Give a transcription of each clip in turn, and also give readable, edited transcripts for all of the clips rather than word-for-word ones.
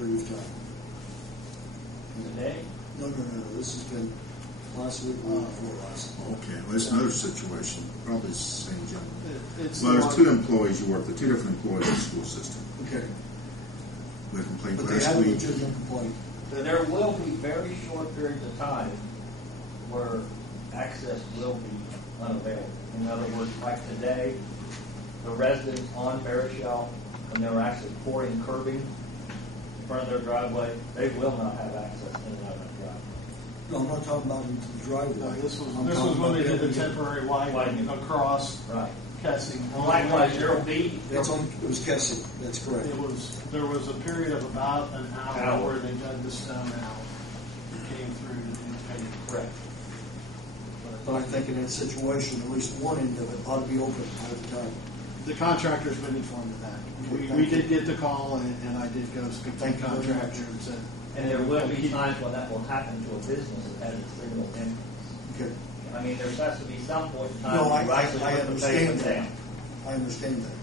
period of time? Today? No. This has been last week, week before last. Okay, well, it's another situation. Probably it's the same gentleman. It's Well, there's two employees you work with, two different employees in the school system. Okay. We complained But they last have a week. legitimate complaint. There will be very short periods of time where access will be unavailable. In other words, like today, the residents on Barishel, when they're actually pouring curbing in front of their driveway, they will not have access in and out of that driveway. No, I'm not talking about into the driveway. No, this was I'm when talking they about did the getting- temporary widening across Right. Kessing. Likewise, there will be. It was Kessie, that's correct. There was a period of about an hour where they dug the stone out and came through to do the paving. Correct. But I think in that situation, at least one end of it ought to be open all the time. The contractor's been informed of that. We did get the call, and I did go speak to the contractor and said. And there will be times when that will happen to a business that has a single entrance. Okay. I mean, there has to be some point in time. No, when you I actually put the understand pavement that. down. I understand that.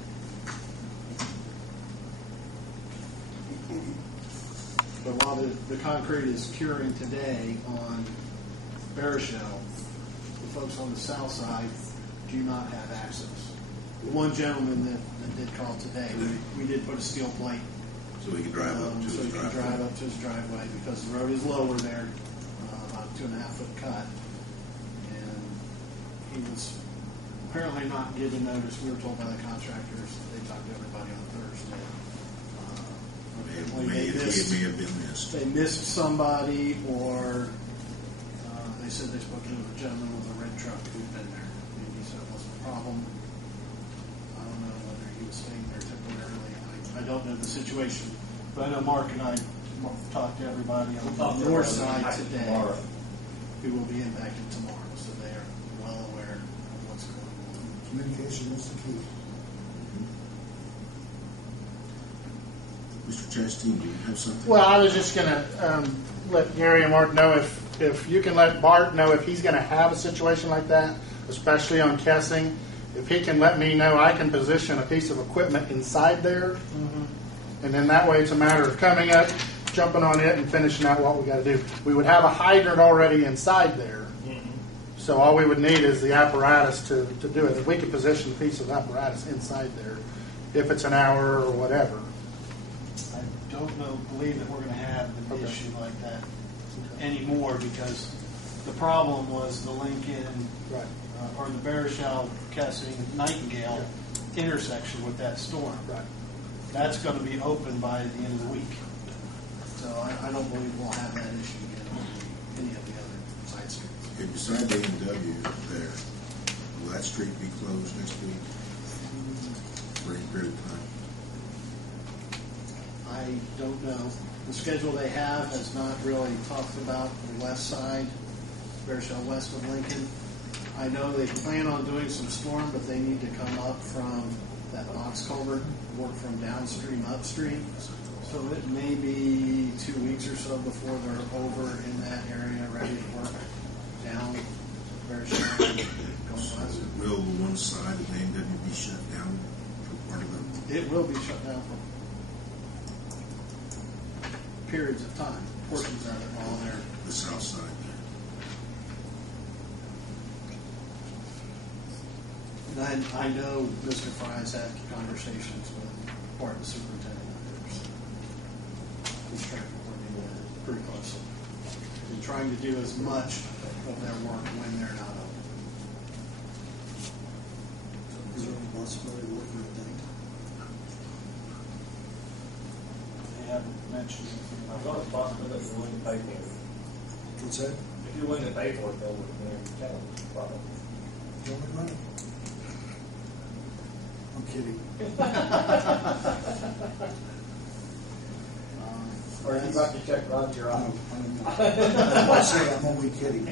But while the concrete is curing today on Barishel, the folks on the south side do not have access. The one gentleman that did call today, we did put a steel plate So he can drive up to so his he can driveway. drive up to his driveway because the road is lower there, about 2.5 foot cut. And he was apparently not given notice. We were told by the contractors that they talked to everybody on Thursday. It may have been missed. They missed somebody, or they said they spoke to a gentleman with a red truck who'd been there. And he said it wasn't a problem. I don't know whether he was staying there temporarily. I don't know the situation. But I know Mark and I talked to everybody on the north side today Tomorrow. who will be impacted tomorrow. So they are well aware of what's going on. Communication is the key. Mr. Chastain, do you have something? Well, I was just going to let Gary and Mark know if you can let Bart know if he's going to have a situation like that, especially on Kessing. If he can let me know, I can position a piece of equipment inside there. And then that way it's a matter of coming up, jumping on it, and finishing out what we got to do. We would have a hydrant already inside there. So all we would need is the apparatus to do it. If we could position a piece of apparatus inside there, if it's an hour or whatever. I don't believe that we're going to have an issue like that anymore because the problem was the Lincoln or the Barishel, Kessing, Nightingale intersection with that storm. Right. That's going to be open by the end of the week. So I don't believe we'll have that issue again on any of the other side streets. Okay, beside the A&W there, will that street be closed next week for any period of time? I don't know. The schedule they have has not really talked about the west side, Barishel west of Lincoln. I know they plan on doing some storm, but they need to come up from that box culvert, work from downstream upstream. So it may be 2 weeks or so before they're over in that area, ready to work down Barishel and going west. Will one side of the A&W be shut down for part of it? It will be shut down for periods of time, portions of it while they're. The south side there. And I know Mr. Fry's had conversations with part of the superintendent and others. He's trying to coordinate that pretty closely. And trying to do as much of their work when they're not open. Is there any possibility of working at night? They haven't mentioned anything There's about always a possibility if you're willing to pay for it. What's that? If you're willing to pay for it, they'll tell us. Probably. Tell me money. I'm kidding. Or if you got to check Roger out. I say I'm only kidding.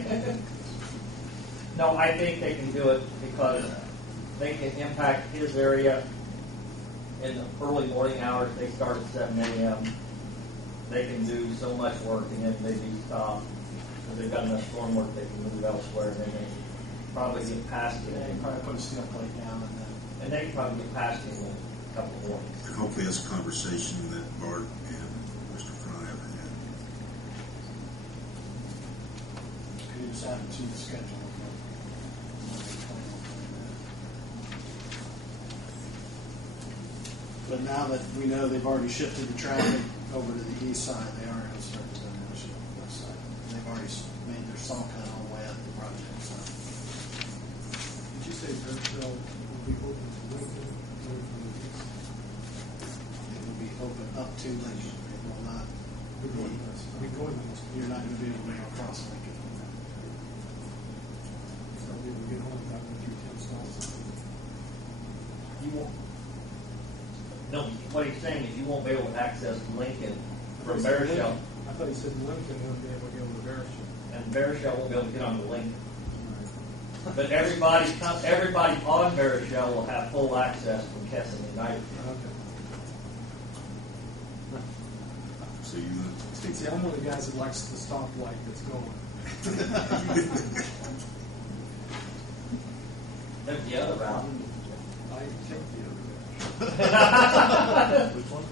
No, I think they can do it because they can impact his area in the early morning hours. They start at 7 a.m. They can do so much work and then maybe stop. If they've got enough storm work, they can move elsewhere and then they probably get past it. Yeah, you probably put a steel plate down and then. And they can probably get past it in a couple of mornings. And hopefully that's a conversation that Bart and Mr. just haven't seen the schedule of when they plan on doing that. But now that we know they've already shifted the traffic over to the east side, they are going to start the demolition on the west side. They've already made their saw cut all the way up the project, so. Did you say Burnsville will be open to Lincoln, going from the east? It will be open up to Lincoln. It will not, We're going west. I mean, going east. you're not going to be able to go across Lincoln. So we will get home without going through 10 stalls. You won't. No, what he's saying is you won't be able to access Lincoln from Barishaw, I thought he said Lincoln wouldn't be able to get over to Barishaw. and Barishaw won't be able to get onto Lincoln. But everybody on Barishaw will have full access from Kesson United. Okay. So you think See, I'm one of the guys that likes the stoplight that's going. There's the other route. I take the other way. Which one?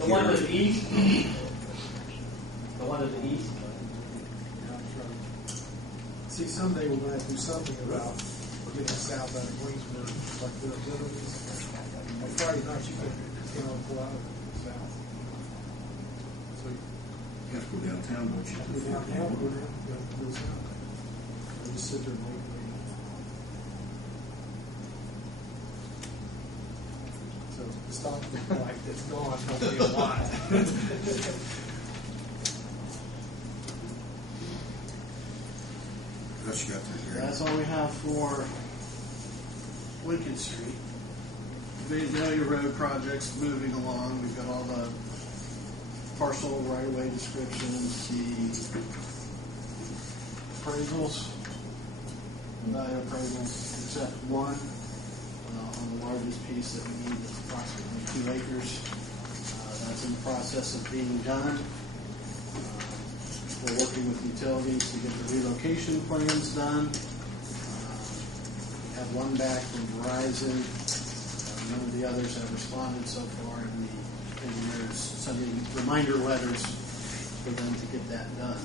The one to the east. The one to the east. Yeah, I'm sure. See, someday we're going to have to do something about getting south out of Greensburg, like the abilities. On Friday night, you can pull out of south. So you you have to go downtown, don't you? have to go downtown, go down, you have to go south. Or just sit there and wait. So the stop light that's gone don't be a lot. What else you got there, Gary? That's all we have for Lincoln Street. Vandalia Road project's moving along. We've got all the parcel right-of-way descriptions, the appraisals, value appraisals, except one on the largest piece that we need, that's approximately 2 acres. That's in the process of being done. We're working with utilities to get the relocation plans done. We have one back from Verizon. None of the others have responded so far, and the engineers sending reminder letters for them to get that done.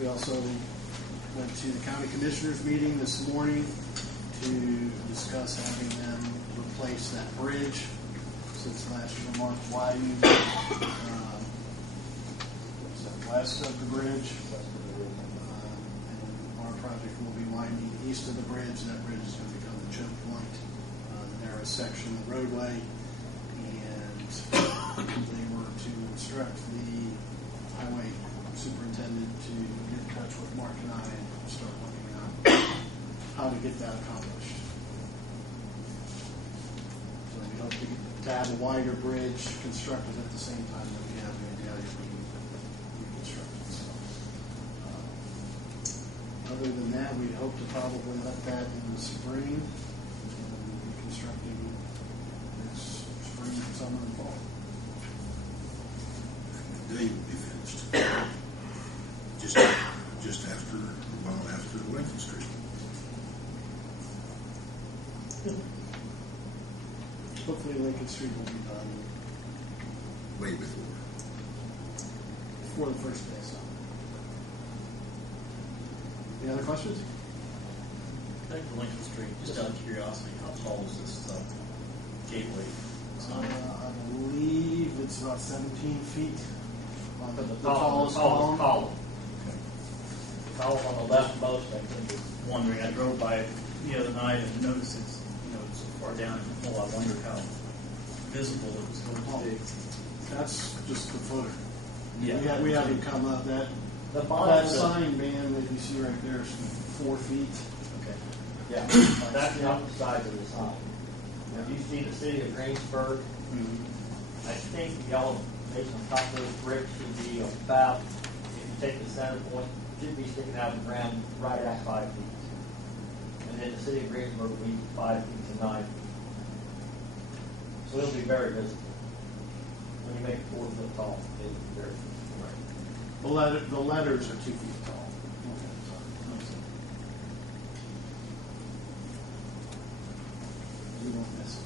We also went to the county commissioners meeting this morning to discuss having them replace that bridge since last year Mark widened west of the bridge. And our project will be widening east of the bridge. That bridge is going to become the choke point, the narrowest section of the roadway. And they were to instruct the highway superintendent to get in touch with Mark and I and start looking at how to get that accomplished. So we hope to have a wider bridge constructed at the same time that we have Vandalia being reconstructed. So, other than that, we hope to probably let that in the spring and be constructing next spring, summer, and fall. The day will be finished. Just after, a while after Lincoln Street. Hopefully Lincoln Street will be done Way before. before the first day of summer. Any other questions? Back to Lincoln Street, just out of curiosity, how tall is this gateway? I believe it's about 17 feet. On For the tallest column. column. Column on the leftmost, I think. Wondering, I drove by it the other night and noticed it's so far down in the hole. I wondered how visible it was going to be. That's just the footer. Yeah. We haven't come up that. The That bottom, sign band that you see right there is 4 feet. Okay. yeah, that's the opposite side of the sign. If you see the city of Greensburg, I think the elevation on top of those bricks should be about, if you take the center point, should be sticking out of the ground right at 5 feet. And then the city of Greensburg will be 5 feet to 9 feet. So it'll be very visible. When you make it 4 foot tall, it'll be very visible. The letters are 2 feet tall. You won't miss it.